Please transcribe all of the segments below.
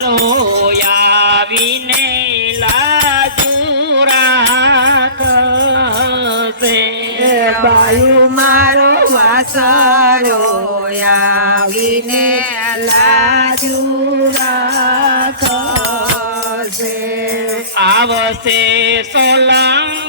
રોયાવીને લાજુ રાખશે બાયુ મારો વાસરો આવીને લાજુ રાખશે આવશે સોલંકી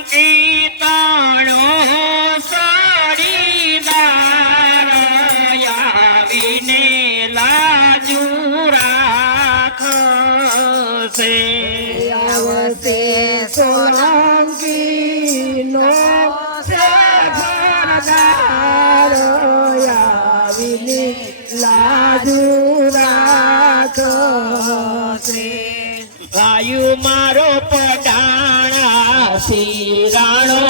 સોલંકી નો ઘરદાર આવીને લાજુ રાખશે વાયુ મારો પડાણા શિરાણો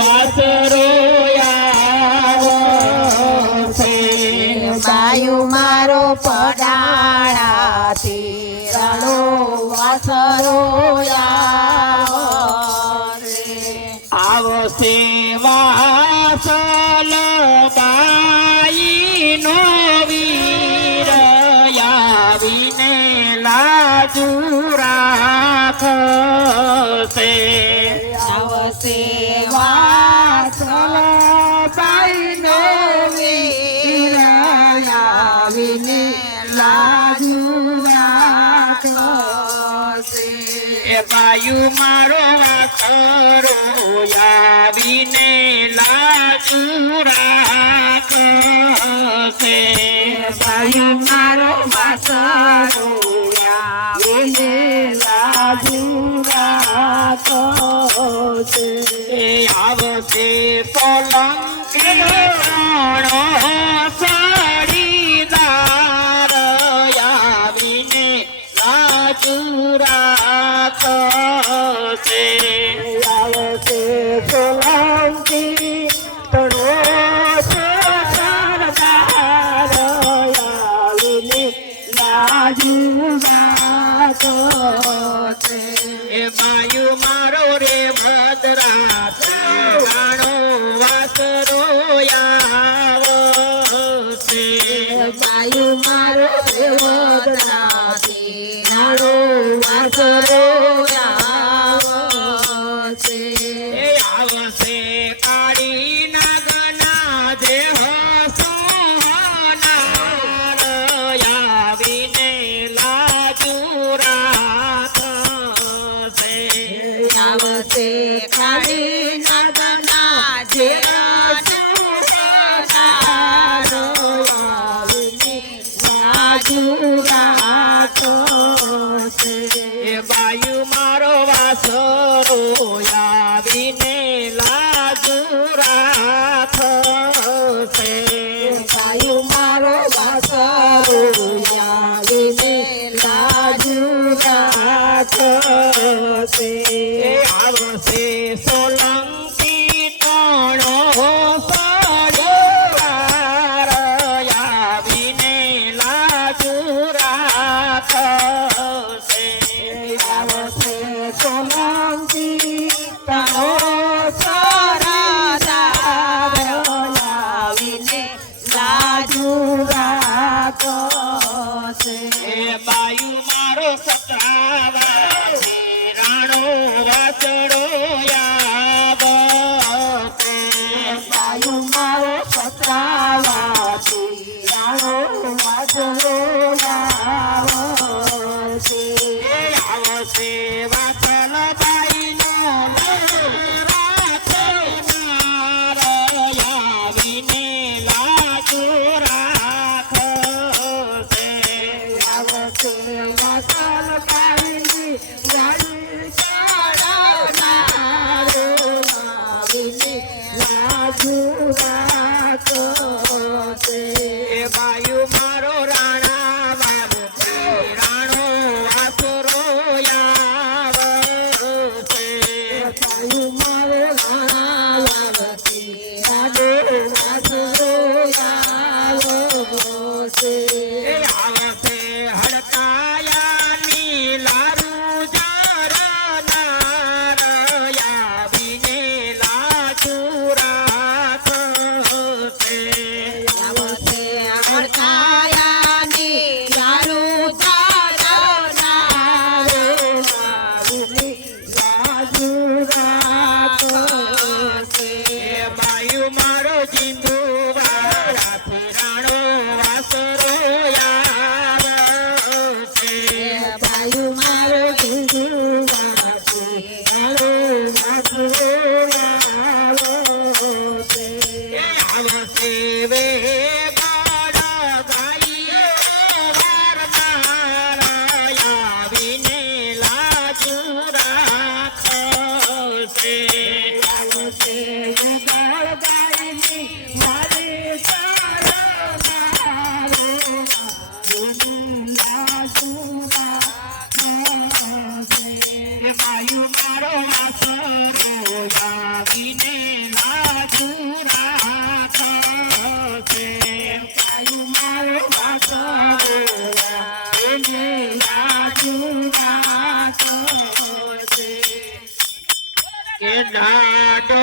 વાસરો બાયુ મારો પડાળા તીરણો વાસરો આવશે. આવશે વાસલ બાઈનો વીર આવીને લાજુ રાખશે. આવશે એ પાયુ મારો વાસરો આવીને લાજુ રાખશે પાયુ મારો વાસરો આવીને લાજુ રાખશે. આવશે સોલંકી એ માયુ મારો રે ભદ્રા જાણો વાસરો આવો છે. માયુ મારો દેવદરાથી વાયુ મારો વાસરો આવીને લાજુ રાખશે વાયુ મારો વાસરો આવીને લાજુ રાખશે. આવશે વાયુ મારે વાયુ મારો